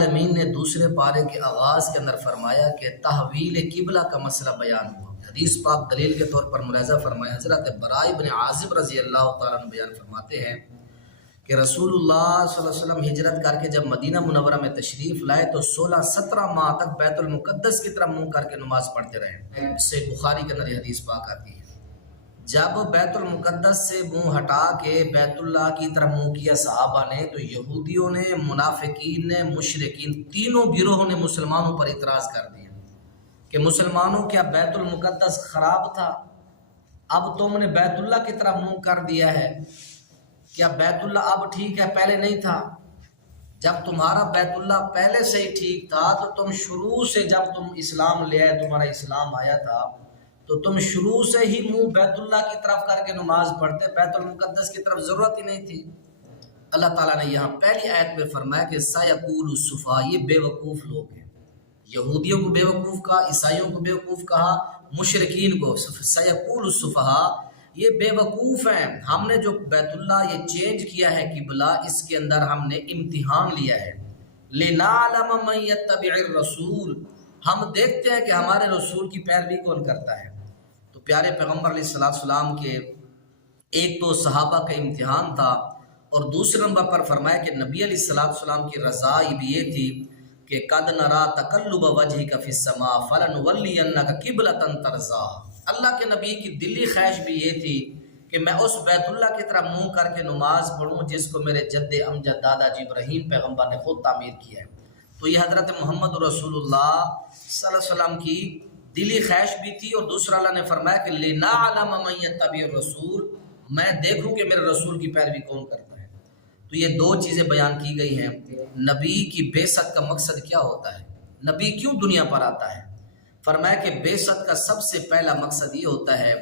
العالمین نے دوسرے پارے کے آغاز کے اندر فرمایا کہ تحویل قبلہ کا مسئلہ بیان ہوا۔ حدیث پاک دلیل کے طور پر ملاحظہ فرمایا، حضرت براء بن عازب رضی اللہ تعالیٰ عنہ بیان فرماتے ہیں کہ رسول اللہ صلی اللہ علیہ وسلم ہجرت کر کے جب مدینہ منورہ میں تشریف لائے تو 16-17 ماہ تک بیت المقدس کی طرف منہ کر کے نماز پڑھتے رہے۔ سے بخاری کے اندر یہ حدیث پاک آتی ہے، جب بیت المقدس سے منہ ہٹا کے بیت اللہ کی طرف منہ کیا صحابہ نے تو یہودیوں نے، منافقین نے، مشرکین، تینوں گروہوں نے مسلمانوں پر اعتراض کر دیا کہ مسلمانوں کیا بیت المقدس خراب تھا؟ اب تم نے بیت اللہ کی طرف منہ کر دیا ہے، کیا بیت اللہ اب ٹھیک ہے پہلے نہیں تھا؟ جب تمہارا بیت اللہ پہلے سے ہی ٹھیک تھا تو تم شروع سے، جب تم اسلام لے آئے، تمہارا اسلام آیا تھا تو تم شروع سے ہی منہ بیت اللہ کی طرف کر کے نماز پڑھتے، بیت المقدس کی طرف ضرورت ہی نہیں تھی۔ اللہ تعالیٰ نے یہاں پہلی آیت میں فرمایا کہ سَيَقُولُ السُّفَهَاءُ، یہ بے وقوف لوگ ہیں۔ یہودیوں کو بے وقوف کہا، عیسائیوں کو بے وقوف کہا، مشرکین کو سَيَقُولُ السُّفَهَاءُ، یہ بے وقوف ہیں۔ ہم نے جو بیت اللہ یہ چینج کیا ہے قبلہ، اس کے اندر ہم نے امتحان لیا ہے۔ لِنَعْلَمَ مَن يَتَّبِعِ الرَّسُولَ، ہم دیکھتے ہیں کہ ہمارے رسول کی پیروی کون کرتا ہے۔ تو پیارے پیغمبر علیہ السلام کے ایک تو صحابہ کا امتحان تھا، اور دوسرے نمبر پر فرمایا کہ نبی علیہ السلام کی رضا بھی یہ تھی کہ قد نرا تقلب وجهك في السماء فلنولينك قبلة ترضاها، اللہ کے نبی کی دلی خواہش بھی یہ تھی کہ میں اس بیت اللہ کی طرف منہ کر کے نماز پڑھوں جس کو میرے جد امجد دادا جی ابراہیم پیغمبر نے خود تعمیر کیا ہے۔ تو یہ حضرت محمد رسول اللہ صلی اللہ علیہ وسلم کی دلی خواہش بھی تھی، اور دوسرا اللہ نے فرمایا کہ لِنَعْلَمَ مَن يَتَّبِعِ الرَّسُولَ، میں دیکھوں کہ میرے رسول کی پیروی کون کرتا ہے۔ تو یہ دو چیزیں بیان کی گئی ہیں۔ نبی کی بعثت کا مقصد کیا ہوتا ہے؟ نبی کیوں دنیا پر آتا ہے؟ فرمایا کہ بعثت کا سب سے پہلا مقصد یہ ہوتا ہے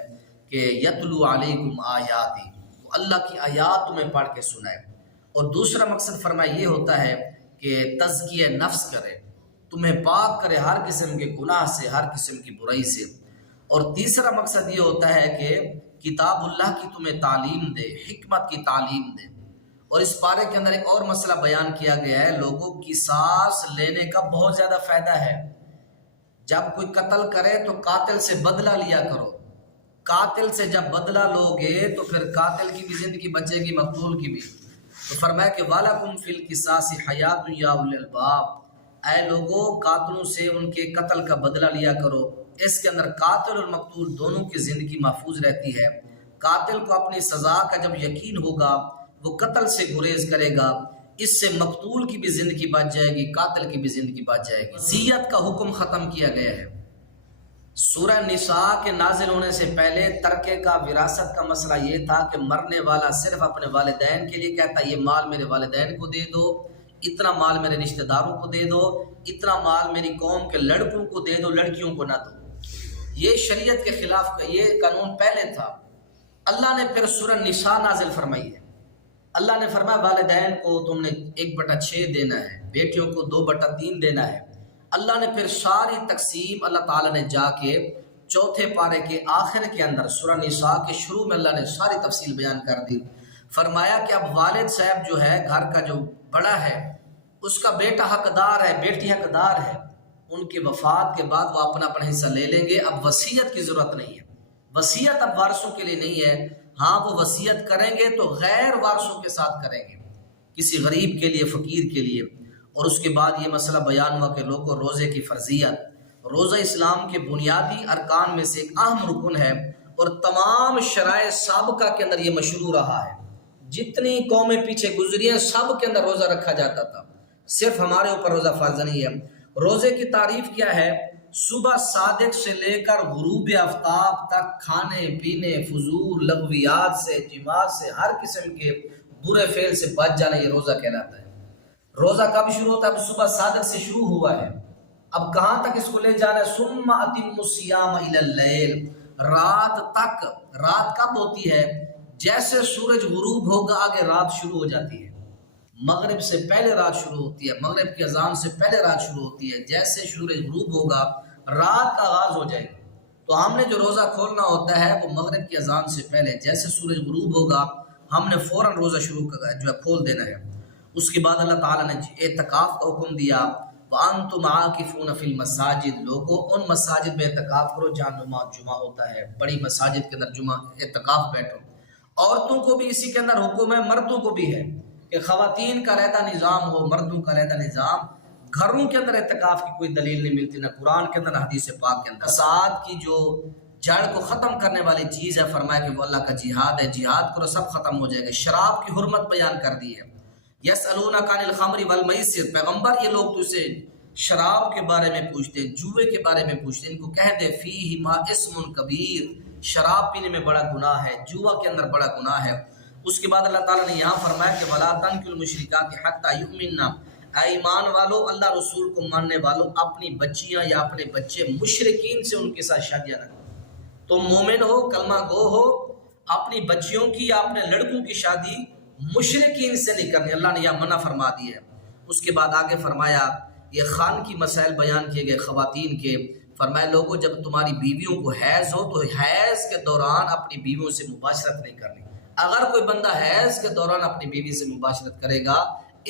کہ یتلو علیکم آیاتی، وہ اللہ کی آیات تمہیں پڑھ کے سنائے، اور دوسرا مقصد فرمایا یہ ہوتا ہے کہ تزکیہ نفس کرے، تمہیں پاک کرے ہر قسم کے گناہ سے، ہر قسم کی برائی سے، اور تیسرا مقصد یہ ہوتا ہے کہ کتاب اللہ کی تمہیں تعلیم دے، حکمت کی تعلیم دے۔ اور اس پارے کے اندر ایک اور مسئلہ بیان کیا گیا ہے، لوگوں کی قصاص لینے کا بہت زیادہ فائدہ ہے۔ جب کوئی قتل کرے تو قاتل سے بدلہ لیا کرو، قاتل سے جب بدلہ لوگے تو پھر قاتل کی بھی زندگی بچے گی، مقتول کی بھی۔ تو فرمایا کہ وَلَكُمْ فِي الْقِصَاصِ حَيَاةٌ يَا أُولِي الْأَلْبَابِ، اے لوگوں قاتلوں سے ان کے قتل کا بدلہ لیا کرو۔ اس کے اندر قاتل اور مقتول دونوں کی زندگی محفوظ رہتی ہے۔ قاتل کو اپنی سزا کا جب یقین ہوگا وہ قتل سے گریز کرے گا، اس سے مقتول کی بھی زندگی بچ جائے گی، قاتل کی بھی زندگی بچ جائے گی۔ وصیت کا حکم ختم کیا گیا ہے۔ سورہ نساء کے نازل ہونے سے پہلے ترکے کا، وراثت کا مسئلہ یہ تھا کہ مرنے والا صرف اپنے والدین کے لیے کہتا ہے یہ مال میرے والدین کو دے دو، اتنا مال میرے رشتہ داروں کو دے دو، اتنا مال میری قوم کے لڑکوں کو دے دو، لڑکیوں کو نہ دو۔ یہ شریعت کے خلاف کا یہ قانون پہلے تھا۔ اللہ نے پھر سورہ نساء نازل فرمائی ہے۔ اللہ نے فرمایا والدین کو تم نے 1/6 دینا ہے، بیٹیوں کو 2/3 دینا ہے۔ اللہ نے پھر ساری تقسیم اللہ تعالیٰ نے جا کے چوتھے پارے کے آخر کے اندر سورہ نساء کے شروع میں اللہ نے ساری تفصیل بیان کر دی۔ فرمایا کہ اب والد صاحب جو ہے، گھر کا جو بڑا ہے، اس کا بیٹا حقدار ہے، بیٹی حقدار ہے، ان کی وفات کے بعد وہ اپنا حصہ لے لیں گے۔ اب وصیت کی ضرورت نہیں ہے، وصیت اب وارثوں کے لیے نہیں ہے۔ ہاں وہ وصیت کریں گے تو غیر وارثوں کے ساتھ کریں گے، کسی غریب کے لیے، فقیر کے لیے۔ اور اس کے بعد یہ مسئلہ بیان ہوا کہ لوگوں روزے کی فرضیت، روزہ اسلام کے بنیادی ارکان میں سے ایک اہم رکن ہے، اور تمام شرائع سابقہ کے اندر یہ مشروع رہا ہے۔ جتنی قومیں پیچھے گزری ہیں سب کے اندر روزہ رکھا جاتا تھا، صرف ہمارے اوپر روزہ فرض نہیں ہے۔ روزے کی تعریف کیا ہے؟ صبح صادق سے لے کر غروب آفتاب تک کھانے پینے، فضول لغویات سے، جماع سے، ہر قسم کے برے فعل سے بچ جانا، یہ روزہ کہلاتا ہے۔ روزہ کب شروع ہوتا ہے؟ اب صبح صادق سے شروع ہوا ہے، اب کہاں تک اس کو لے جانا ہے؟ ثم اتموا الصیام الی اللیل، رات تک۔ رات کب ہوتی ہے؟ جیسے سورج غروب ہوگا آگے رات شروع ہو جاتی ہے۔ مغرب سے پہلے رات شروع ہوتی ہے، مغرب کی اذان سے پہلے رات شروع ہوتی ہے۔ جیسے سورج غروب ہوگا رات کا آغاز ہو جائے گا۔ تو ہم نے جو روزہ کھولنا ہوتا ہے وہ مغرب کی اذان سے پہلے، جیسے سورج غروب ہوگا ہم نے فوراً روزہ شروع جو ہے کھول دینا ہے۔ اس کے بعد اللہ تعالیٰ نے اعتکاف کا حکم دیا، وَأَنْتُمْ عَاكِفُونَ فِي الْمَسَاجِدِ، لوگوں ان مساجد میں اعتکاف کرو جہاں جمعہ ہوتا ہے، بڑی مساجد کے اندر جمعہ اعتکاف بیٹھو۔ عورتوں کو بھی اسی کے اندر حکم ہے، مردوں کو بھی ہے کہ خواتین کا علیحدہ نظام ہو، مردوں کا علیحدہ نظام۔ گھروں کے اندر اعتکاف کی کوئی دلیل نہیں ملتی، نہ قرآن کے اندر نہ حدیث پاک کے اندر۔ فساد کی جو جڑ کو ختم کرنے والی چیز ہے، فرمایا کہ وہ اللہ کا جہاد ہے، جہاد کرو سب ختم ہو جائے گا۔ شراب کی حرمت بیان کر دی ہے۔ یسألونک عن الخمر والمیسر، پیغمبر یہ لوگ تجھ سے شراب کے بارے میں پوچھتے ہیں، جوئے کے بارے میں پوچھتے ہیں، ان کو کہہ دے فیہما اسم کبیر، شراب پینے میں بڑا گناہ ہے، جوا کے اندر بڑا گناہ ہے۔ اس کے بعد اللہ تعالیٰ نے یہاں فرمایا کہ وَلَا تَنْكِحُوا الْمُشْرِكَاتِ حَتَّى يُؤْمِنَّ، اے ایمان والو، اللہ رسول کو ماننے والو، اپنی بچیاں یا اپنے بچے مشرکین سے ان کے ساتھ شادیاں نہ کرو۔ تم مومن ہو، کلمہ گو ہو، اپنی بچیوں کی یا اپنے لڑکوں کی شادی مشرکین سے نہیں کرنی، اللہ نے یہ منع فرما دی ہے۔ اس کے بعد آگے فرمایا یہ خان کی مسائل بیان کیے گئے خواتین کے، فرمایا لوگوں جب تمہاری بیویوں کو حیض ہو تو حیض کے دوران اپنی بیویوں سے مباشرت نہیں کرنی۔ اگر کوئی بندہ حیض کے دوران اپنی بیوی سے مباشرت کرے گا،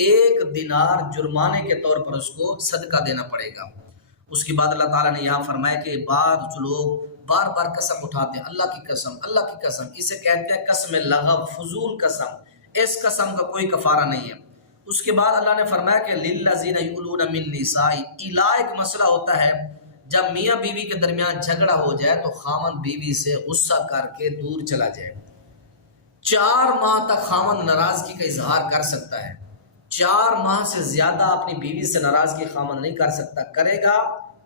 1 دینار جرمانے کے طور پر اس کو صدقہ دینا پڑے گا۔ اس کے بعد اللہ تعالیٰ نے یہاں فرمایا کہ بعض لوگ بار بار قسم اٹھاتے ہیں، اللہ کی قسم، اللہ کی قسم، اسے کہتے ہیں قسم لغو، فضول قسم، اس قسم کا کوئی کفارہ نہیں ہے۔ اس کے بعد اللہ نے فرمایا کہ للذین یؤلون من نساء، الا ایک مسئلہ ہوتا ہے جب میاں بیوی کے درمیان جھگڑا ہو جائے تو خامن بیوی سے غصہ کر کے دور چلا جائے۔ 4 ماہ تک خامن ناراضگی کا اظہار کر سکتا ہے، 4 ماہ سے زیادہ اپنی بیوی سے ناراضگی خامن نہیں کر سکتا، کرے گا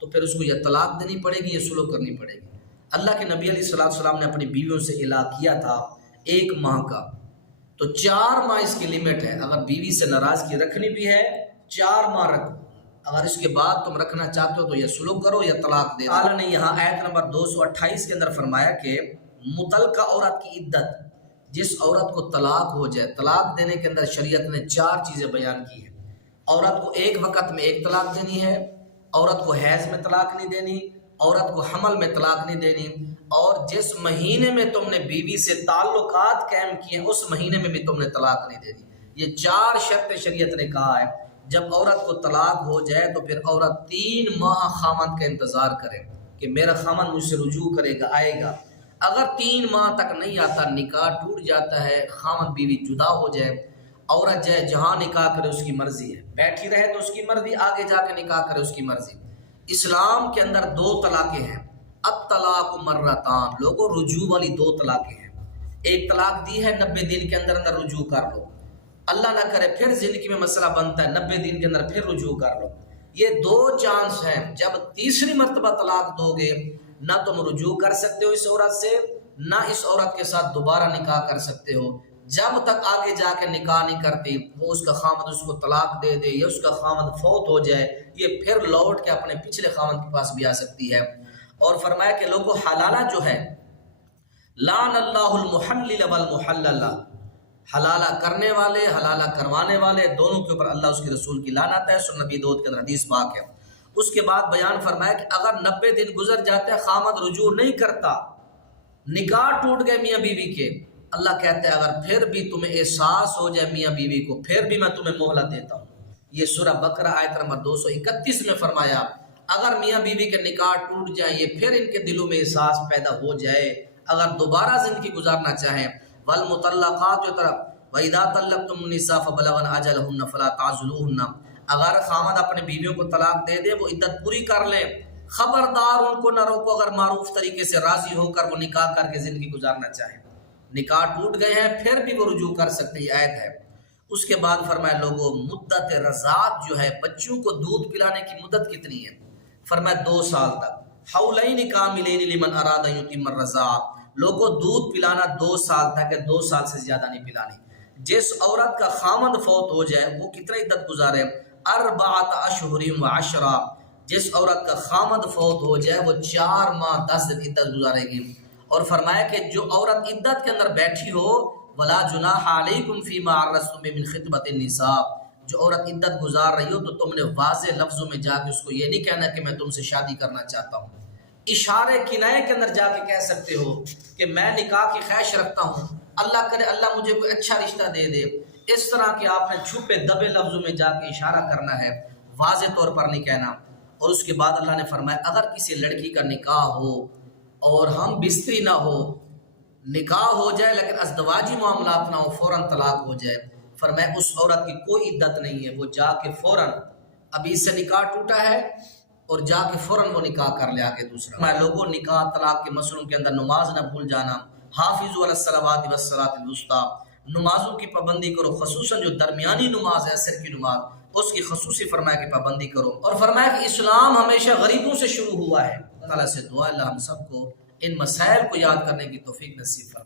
تو پھر اس کو یا طلاق دینی پڑے گی یا سلو کرنی پڑے گی۔ اللہ کے نبی علیہ السلام نے اپنی بیویوں سے الا کیا تھا 1 ماہ کا، تو 4 ماہ اس کی لیمٹ ہے۔ اگر بیوی سے ناراضگی رکھنی بھی ہے 4 ماہ رکھو، اگر اس کے بعد تم رکھنا چاہتے ہو تو یا سلو کرو یا طلاق دے۔ اللہ نے یہاں آیت نمبر 228 کے اندر فرمایا کہ مطلقہ عورت کی عدت، جس عورت کو طلاق ہو جائے، طلاق دینے کے اندر شریعت نے 4 چیزیں بیان کی ہیں۔ عورت کو ایک وقت میں 1 طلاق دینی ہے، عورت کو حیض میں طلاق نہیں دینی، عورت کو حمل میں طلاق نہیں دینی، اور جس مہینے میں تم نے بیوی سے تعلقات قائم کیے ہیں اس مہینے میں بھی تم نے طلاق نہیں دینی۔ یہ 4 شرطیں شریعت نے کہا ہے۔ جب عورت کو طلاق ہو جائے تو پھر عورت 3 ماہ خامند کا انتظار کرے کہ میرا خامند مجھ سے رجوع کرے گا، آئے گا۔ اگر 3 ماہ تک نہیں آتا، نکاح ٹوٹ جاتا ہے، خامند بیوی جدا ہو جائے، عورت جائے جہاں نکاح کرے اس کی مرضی ہے، بیٹھی رہے تو اس کی مرضی، آگے جا کے نکاح کرے اس کی مرضی۔ اسلام کے اندر 2 طلاقیں ہیں، الطلاق مرتان، لوگوں رجوع والی 2 طلاقیں ہیں۔ ایک طلاق دی ہے 90 دن کے اندر اندر رجوع کر لو، اللہ نہ کرے پھر زندگی میں مسئلہ بنتا ہے 90 دن کے اندر پھر رجوع کر لو۔ یہ 2 چانس ہیں، جب تیسری مرتبہ طلاق دو گے نہ تم رجوع کر سکتے ہو اس عورت سے، نہ اس عورت کے ساتھ دوبارہ نکاح کر سکتے ہو۔ جب تک آگے جا کے نکاح نہیں کرتی، وہ اس کا خامد اس کو طلاق دے دے یا اس کا خامد فوت ہو جائے، یہ پھر لوٹ کے اپنے پچھلے خامد کے پاس بھی آ سکتی ہے۔ اور فرمایا کہ لوگوں حلالہ جو ہے، لعن اللہ المحلل والمحلل، حلالہ کرنے والے حلالہ کروانے والے دونوں کے اوپر اللہ اس کے رسول کی لعنت ہے، سنن نبی داؤد کے اندر حدیث پاک ہے۔ اس کے بعد بیان فرمایا کہ اگر 90 دن گزر جاتے ہیں خامد رجوع نہیں کرتا، نکاح ٹوٹ گئے میاں بیوی کے، اللہ کہتے ہیں اگر پھر بھی تمہیں احساس ہو جائے میاں بیوی کو، پھر بھی میں تمہیں مہلت دیتا ہوں۔ یہ سورہ بقرہ آیت نمبر 231 میں فرمایا اگر میاں بیوی کے نکاح ٹوٹ جائیں، یہ پھر ان کے دلوں میں احساس پیدا ہو جائے، اگر دوبارہ زندگی گزارنا چاہیں، والمطلقات وَإِذَا طَلَّقْتُمُ النِّسَاءَ فَبَلَغْنَ أَجَلَهُنَّ فَلَا تَعْضُلُوهُنَّ، اگر خامد اپنے بیویوں کو طلاق دے دے وہ عدت پوری کر لیں، خبردار ان کو نہ روکو اگر معروف طریقے سے راضی ہو کر وہ نکاح کر کے زندگی گزارنا چاہیں۔ نکاح ٹوٹ گئے ہیں پھر بھی وہ رجوع کر سکتے، یہ آیت ہے۔ اس کے بعد فرمایا لوگوں مدت رضاعت جو ہے، بچوں کو دودھ پلانے کی مدت کتنی ہے؟ فرمایا 2 سال تک، حولین کاملین لمن اراد ان یتم الرضاعۃ، لوگوں دودھ پلانا 2 سال تک ہے، 2 سال سے زیادہ نہیں پلانی۔ جس عورت کا خامند فوت ہو جائے وہ کتنا عدت گزارے؟ 4 اشہر و 10، جس عورت کا خامند فوت ہو جائے وہ 4 ماہ 10 دن عدت گزارے گی۔ اور فرمایا کہ جو عورت عدت کے اندر بیٹھی ہو، ولا جناح علیکم فیما عرضتم به من خطبۃ النساء، جو عورت عدت گزار رہی ہو تو تم نے واضح لفظوں میں جا کے اس کو یہ نہیں کہنا کہ میں تم سے شادی کرنا چاہتا ہوں، اشارے کنائے کے اندر جا کے کہہ سکتے ہو کہ میں نکاح کی خواہش رکھتا ہوں، اللہ کرے اللہ مجھے کوئی اچھا رشتہ دے دے، اس طرح کہ آپ نے چھپے دبے لفظوں میں جا کے اشارہ کرنا ہے، واضح طور پر نہیں کہنا۔ اور اس کے بعد اللہ نے فرمایا اگر کسی لڑکی کا نکاح ہو اور ہم بستری نہ ہو، نکاح ہو جائے لیکن ازدواجی معاملات نہ ہو، فوراً طلاق ہو جائے، فرمایا اس عورت کی کوئی عدت نہیں ہے، وہ جا کے فوراً، ابھی اس سے نکاح ٹوٹا ہے اور جا کے فوراً وہ نکاح کر لے آگے دوسرا۔ میں لوگوں نکاح طلاق کے مسئلوں کے اندر نماز نہ بھول جانا، حافظوا علی الصلوات والصلاۃ الوسطیٰ، نمازوں کی پابندی کرو، خصوصاً جو درمیانی نماز ہے عصر کی نماز، اس کی خصوصی فرمایا کہ پابندی کرو۔ اور فرمایا کہ اسلام ہمیشہ غریبوں سے شروع ہوا ہے۔ اللہ تعالیٰ سے دعا اللہ ہم سب کو ان مسائل کو یاد کرنے کی توفیق نصیب فرمائے۔